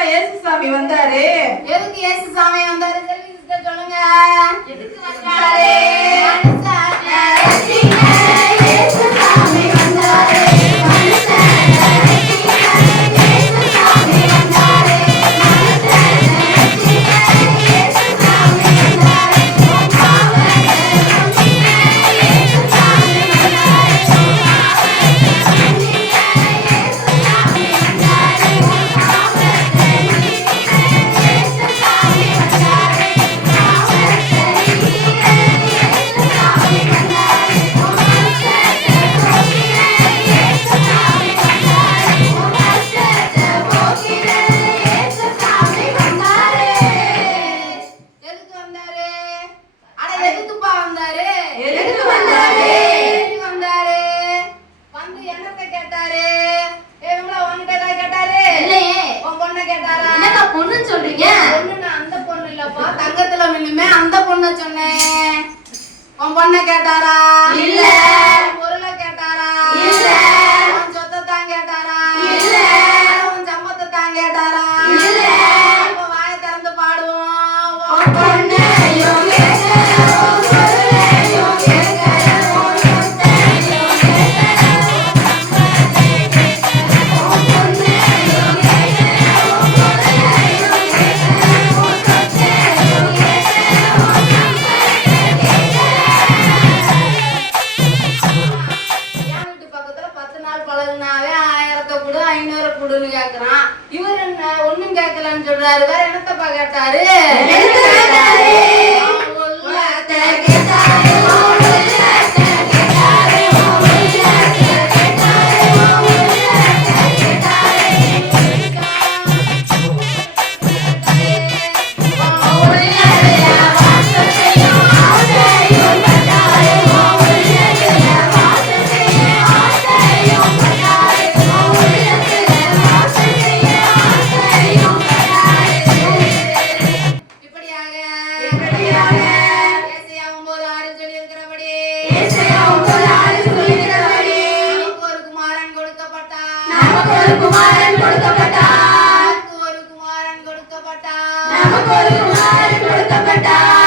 எதுக்கு இயேசு சாமி வந்தாரு? எதுக்கு இயேசு சாமி வந்தாரு சொல்லுங்க. எதுக்கு வந்தாரு? மாட்டாரா இல்ல. போட்டாரு குமாரன் கொடுக்கப்பட்டார். நமக்கு ஒரு குமாரன் கொடுக்கப்பட்டார். நமக்கு ஒரு குமாரன் கொடுக்கப்பட்டார்.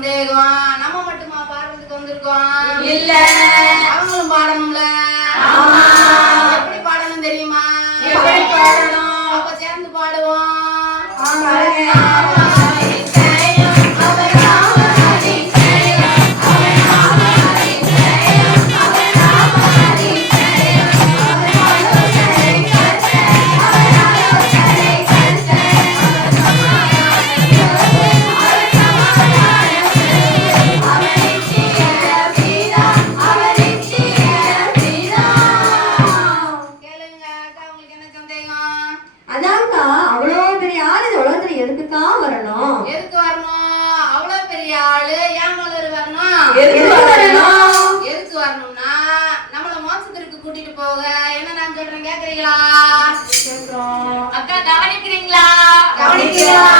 சந்தேகம் நம்ம மட்டுமா பாடுறதுக்கு வந்திருக்கோம். இல்ல. அவங்களும் பாடணும்ல. எதுக்கு வரணும்? எதுக்கு வரணும்னா கூட்டிட்டு போக. என்ன நான் சொல்றேன் கேக்குறீங்களா? அக்கா கவனிக்கிறீங்களா? கவனிக்கிறீங்களா